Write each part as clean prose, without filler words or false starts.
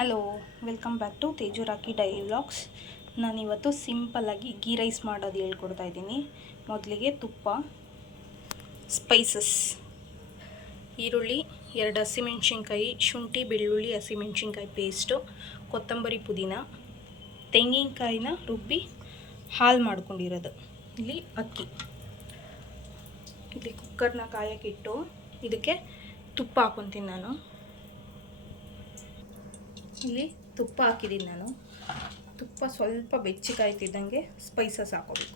Hello, welcome back to Teju Rocky daily vlogs. ನಾನಿವತ್ತು ಸಿಂಪಲ್ಲಾಗಿ ghee rice ಮಾಡೋದು ಹೇಳ್ಕೊಡ್ತಾ ಇದ್ದೀನಿ. ಮೊದಲಿಗೆ ತುಪ್ಪ, ಸ್ಪೈಸಸ್, ಈರುಳ್ಳಿ, 2 ಹಸಿಮೆಣ್ಸಿನ್ಕಾಯಿ, ಶುಂಠಿ ಬೆಳ್ಳುಳ್ಳಿ ಹಸಿಮೆಣ್ಸಿನ್ಕಾಯಿ ಪೇಸ್ಟು, ಕೊತ್ತಂಬರಿ ಪುದೀನ, ತೆಂಗಿನಕಾಯಿನ ರುಬ್ಬಿ ಹಾಲು ಮಾಡ್ಕೊಂಡಿರೋದು. ಇಲ್ಲಿ ಅಕ್ಕಿ, ಇಲ್ಲಿ ಕುಕ್ಕರ್ನ ಕಾಯಕ್ಕಿಟ್ಟು ಇದಕ್ಕೆ ತುಪ್ಪ ಹಾಕ್ಕೊತೀನಿ ನಾನು. ಇಲ್ಲಿ ತುಪ್ಪ ಹಾಕಿದ್ದೀನಿ ನಾನು. ತುಪ್ಪ ಸ್ವಲ್ಪ ಬೆಚ್ಚಗಾಯ್ತಿದ್ದಂಗೆ ಸ್ಪೈಸಸ್ ಹಾಕೋಬೇಕು.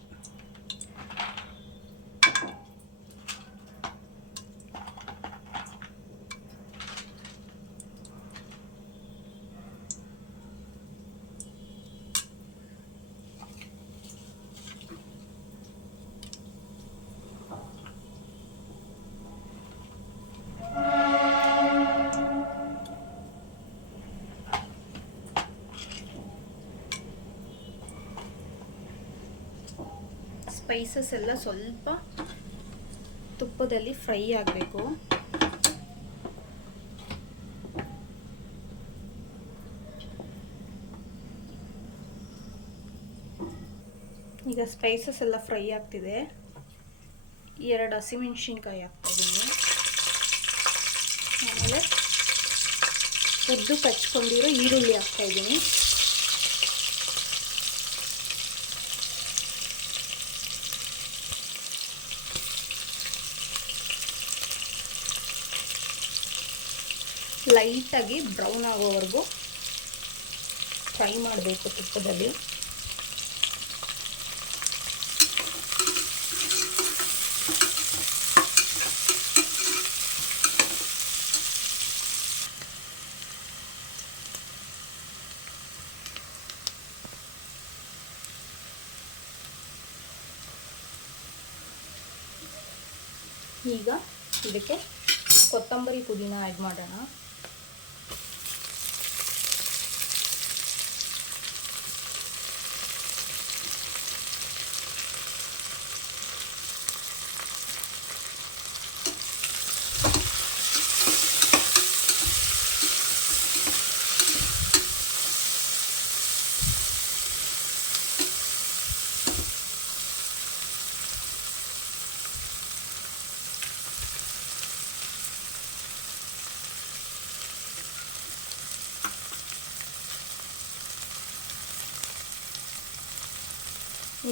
ಸ್ಪೈಸಸ್ ಎಲ್ಲ ಸ್ವಲ್ಪ ತುಪ್ಪದಲ್ಲಿ ಫ್ರೈ ಆಗಬೇಕು. ಈಗ ಸ್ಪೈಸಸ್ ಎಲ್ಲ ಫ್ರೈ ಆಗ್ತಿದೆ. 2 ಹಸಿಮೆಣ್ಸಿನ್ಕಾಯಿ ಹಾಕ್ತಿದ್ದೀನಿ. ಆಮೇಲೆ ಉದ್ದು ಕಚ್ಕೊಂಡಿರೋ ಈರುಳ್ಳಿ ಹಾಕ್ತಾಯಿದ್ದೀನಿ. ಲೈಟಾಗಿ ಬ್ರೌನ್ ಆಗೋವರೆಗೂ ಫ್ರೈ ಮಾಡಬೇಕು ತುಪ್ಪದಲ್ಲಿ. ಈಗ ಇದಕ್ಕೆ ಕೊತ್ತಂಬರಿ ಪುದೀನ ಆ್ಯಡ್ ಮಾಡೋಣ.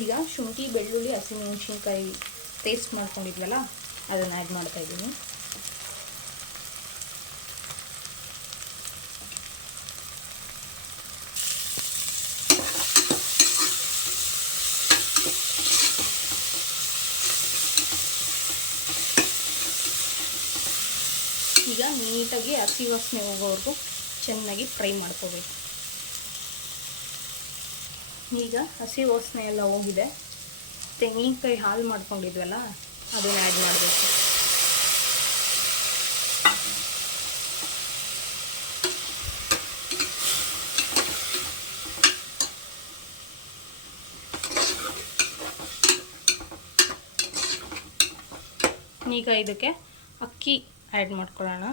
ಈಗ ಶುಂಠಿ ಬೆಳ್ಳುಳ್ಳಿ ಹಸಿಮೆಣ್ಸಿನ್ಕಾಯಿ ಪೇಸ್ಟ್ ಮಾಡ್ಕೊಂಡಿದ್ವಲ್ಲ ಅದನ್ನು ಆ್ಯಡ್ ಮಾಡ್ತಾಯಿದ್ದೀನಿ. ಈಗ ನೀಟಾಗಿ ಹಸಿ ವಾಸನೆ ಹೋಗೋವರೆಗೂ ಚೆನ್ನಾಗಿ ಫ್ರೈ ಮಾಡ್ಕೋಬೇಕು. ಈಗ ಹಸಿ ವಾಸನೆ ಎಲ್ಲ ಹೋಗಿದೆ. ತೆಂಗಿನಕಾಯಿ ಹಾಲು ಮಾಡ್ಕೊಂಡಿದ್ವಲ್ಲ ಅದನ್ನು ಆ್ಯಡ್ ಮಾಡಬೇಕು. ಈಗ ಇದಕ್ಕೆ ಅಕ್ಕಿ ಆ್ಯಡ್ ಮಾಡ್ಕೊಳ್ಳೋಣ.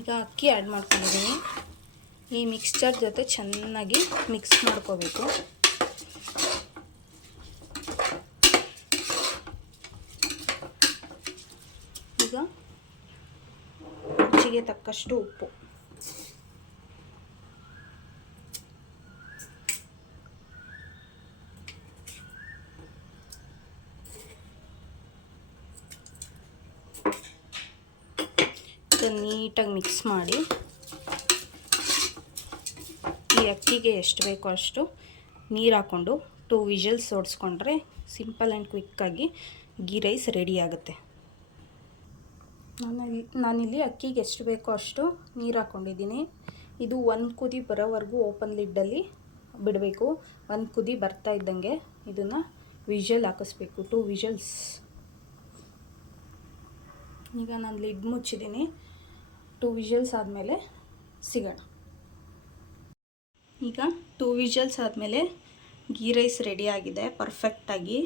ಈಗ ಅಕ್ಕಿ ಆ್ಯಡ್ ಮಾಡ್ಕೊಂಡಿದ್ದೀನಿ. ಈ ಮಿಕ್ಸ್ಚರ್ ಜೊತೆ ಚೆನ್ನಾಗಿ ಮಿಕ್ಸ್ ಮಾಡ್ಕೋಬೇಕು. ಈಗ ರುಚಿಗೆ ತಕ್ಕಷ್ಟು ಉಪ್ಪು, ಇದನ್ನು ನೀಟಾಗಿ ಮಿಕ್ಸ್ ಮಾಡಿ ಈ ಅಕ್ಕಿಗೆ ಎಷ್ಟು ಬೇಕೋ ಅಷ್ಟು ನೀರು ಹಾಕ್ಕೊಂಡು 2 ವಿಷಲ್ಸ್ ಹೊಡೆಸ್ಕೊಂಡ್ರೆ ಸಿಂಪಲ್ ಆ್ಯಂಡ್ ಕ್ವಿಕ್ಕಾಗಿ ಗೀ ರೈಸ್ ರೆಡಿ ಆಗುತ್ತೆ. ನಾನಿಲ್ಲಿ ಅಕ್ಕಿಗೆ ಎಷ್ಟು ಬೇಕೋ ಅಷ್ಟು ನೀರು ಹಾಕ್ಕೊಂಡಿದ್ದೀನಿ. ಇದು 1 ಕುದಿ ಬರೋವರೆಗೂ ಓಪನ್ ಲಿಡ್ಡಲ್ಲಿ ಬಿಡಬೇಕು. 1 ಕುದಿ ಬರ್ತಾ ಇದ್ದಂಗೆ ಇದನ್ನು ವಿಷಲ್ ಹಾಕಿಸ್ಬೇಕು, 2 ವಿಷಲ್ಸ್. ಈಗ ನಾನು ಲಿಡ್ ಮುಚ್ಚಿದ್ದೀನಿ. 2 ವಿಷಲ್ಸ್ ಆದಮೇಲೆ ಸಿಗೋಣ. ಈಗ 2 ವಿಷಲ್ಸ್ ಆದಮೇಲೆ ಗೀ ರೈಸ್ ರೆಡಿ ಆಗಿದೆ ಪರ್ಫೆಕ್ಟಾಗಿ.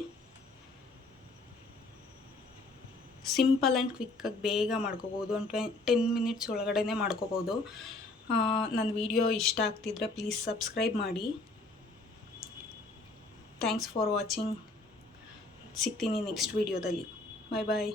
ಸಿಂಪಲ್ ಆ್ಯಂಡ್ ಕ್ವಿಕ್ಕಾಗಿ ಬೇಗ ಮಾಡ್ಕೋಬೋದು. ಒಂದು 10 ಮಿನಿಟ್ಸ್ ಒಳಗಡೆ ಮಾಡ್ಕೋಬೋದು. ನನ್ನ ವಿಡಿಯೋ ಇಷ್ಟ ಆಗ್ತಿದ್ರೆ ಪ್ಲೀಸ್ ಸಬ್ಸ್ಕ್ರೈಬ್ ಮಾಡಿ. Thanks for watching. ಸಿಗ್ತೀನಿ ನೆಕ್ಸ್ಟ್ ವಿಡಿಯೋದಲ್ಲಿ. ಬಾಯ್ ಬಾಯ್.